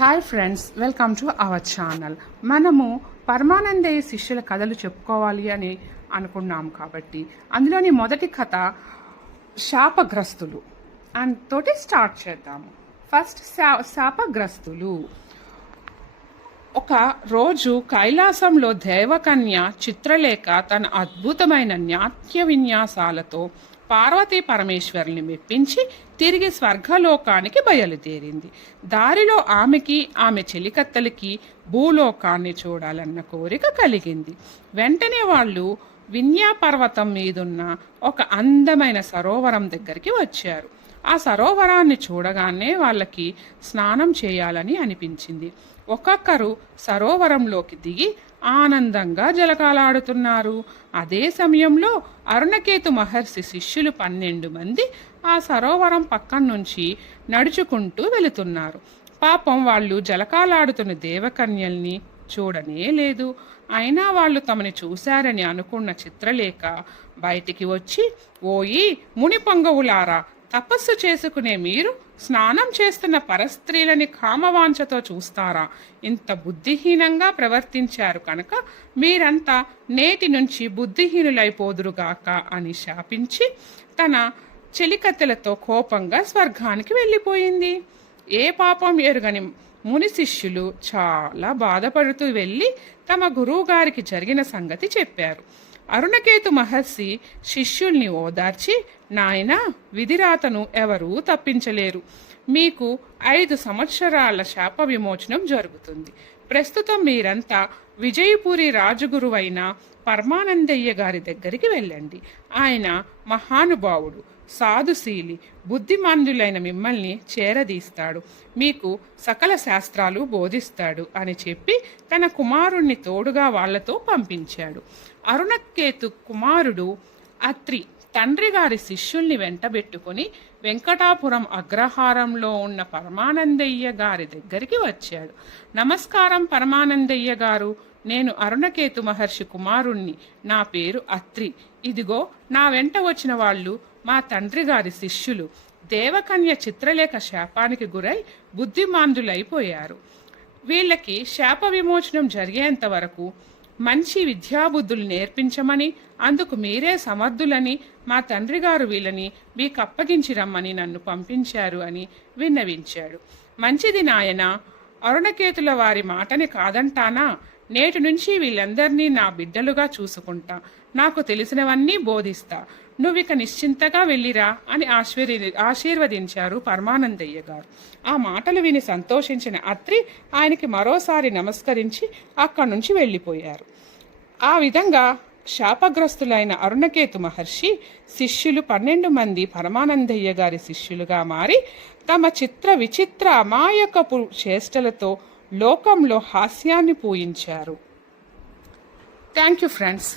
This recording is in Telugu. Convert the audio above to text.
Hi friends, welcome to our channel. మనము పరమానందయ్య శిష్యుల కథలు చెప్పుకోవాలి అని అనుకున్నాం కాబట్టి అందులోని మొదటి కథ శాపగ్రస్తులు అండ్ తోటి స్టార్ట్ చేద్దాము. ఫస్ట్ శాపగ్రస్తులు. ఒక రోజు కైలాసంలో దేవకన్య చిత్రలేఖ తన అద్భుతమైన నాట్య విన్యాసాలతో పార్వతీ పరమేశ్వరుని మెప్పించి తిరిగి స్వర్గలోకానికి బయలుదేరింది. దారిలో ఆమెకి ఆమె చెలికత్తలకి భూలోకాన్ని చూడాలన్న కోరిక కలిగింది. వెంటనే వాళ్ళు వింధ్యాపర్వతం మీదున్న ఒక అందమైన సరోవరం దగ్గరికి వచ్చారు. ఆ సరోవరాన్ని చూడగానే వాళ్ళకి స్నానం చేయాలని అనిపించింది. ఒక్కొక్కరు సరోవరంలోకి దిగి ఆనందంగా జలకాలాడుతున్నారు. అదే సమయంలో అరుణకేతు మహర్షి శిష్యులు 12 మంది ఆ సరోవరం పక్కన నుంచి నడుచుకుంటూ వెళుతున్నారు. పాపం వాళ్ళు జలకాలాడుతున్న దేవకన్యల్ని చూడనే లేదు. అయినా వాళ్ళు తమని చూశారని అనుకున్న చిత్రలేఖ బయటికి వచ్చి, ఓయి ముని పొంగవులారా, తపస్సు చేసుకునే మీరు స్నానం చేస్తున్న పరస్త్రీలని కామవాంఛతో చూస్తారా? ఇంత బుద్ధిహీనంగా ప్రవర్తించారు కనుక మీరంతా నేటి నుంచి బుద్ధిహీనులైపోదురుగాక అని శాపించి తన చెలికత్తెలతో కోపంగా స్వర్గానికి వెళ్ళిపోయింది. ఏ పాపం ఎరుగని ముని శిష్యులు చాలా బాధపడుతూ వెళ్ళి తమ గురువుగారికి జరిగిన సంగతి చెప్పారు. అరుణకేతు మహర్షి శిష్యుల్ని ఓదార్చి, నాయనా, విధిరాతను ఎవరూ తప్పించలేరు. మీకు 5 సంవత్సరాల శాప విమోచనం జరుగుతుంది. ప్రస్తుతం మీరంతా విజయపురి రాజగురువైన పరమానందయ్య గారి దగ్గరికి వెళ్ళండి. ఆయన మహానుభావుడు, సాధుశీలి, బుద్ధిమాంద్యులైన మిమ్మల్ని చేరదీస్తాడు, మీకు సకల శాస్త్రాలు బోధిస్తాడు అని చెప్పి తన కుమారుణ్ణి తోడుగా వాళ్లతో పంపించాడు. అరుణకేతు కుమారుడు అత్రి తండ్రి గారి శిష్యుల్ని వెంటబెట్టుకుని వెంకటాపురం అగ్రహారంలో ఉన్న పరమానందయ్య గారి దగ్గరికి వచ్చాడు. నమస్కారం పరమానందయ్య గారు, నేను అరుణకేతు మహర్షి కుమారుణ్ణి. నా పేరు అత్రి. ఇదిగో నా వెంట వచ్చిన వాళ్ళు మా తండ్రి గారి శిష్యులు. దేవకన్య చిత్రలేఖ శాపానికి గురై బుద్ధిమాందులైపోయారు. వీళ్ళకి శాప విమోచనం జరిగేంత వరకు మంచి విద్యాబుద్ధులు నేర్పించమని, అందుకు మీరే సమర్థులని మా తండ్రి గారు వీళ్ళని మీకు అప్పగించి రమ్మని నన్ను పంపించారు అని విన్నవించాడు. మంచిది నాయన, అరుణకేతుల వారి మాటని కాదంటానా? నేటి నుంచి వీళ్ళందరినీ నా బిడ్డలుగా చూసుకుంటా, నాకు తెలిసినవన్నీ బోధిస్తా. నువ్విక నిశ్చింతగా వెళ్ళిరా అని ఆశీర్వదించారు పరమానందయ్య గారు. ఆ మాటలు విని సంతోషించిన అత్రి ఆయనకి మరోసారి నమస్కరించి అక్కడి నుంచి వెళ్ళిపోయారు. ఆ విధంగా శాపగ్రస్తులైన అరుణకేతు మహర్షి శిష్యులు 12 మంది పరమానందయ్య గారి శిష్యులుగా మారి తమ చిత్ర విచిత్ర అమాయకపు చేష్టలతో లోకంలో హాస్యాన్ని పూయించారు. Thank you friends.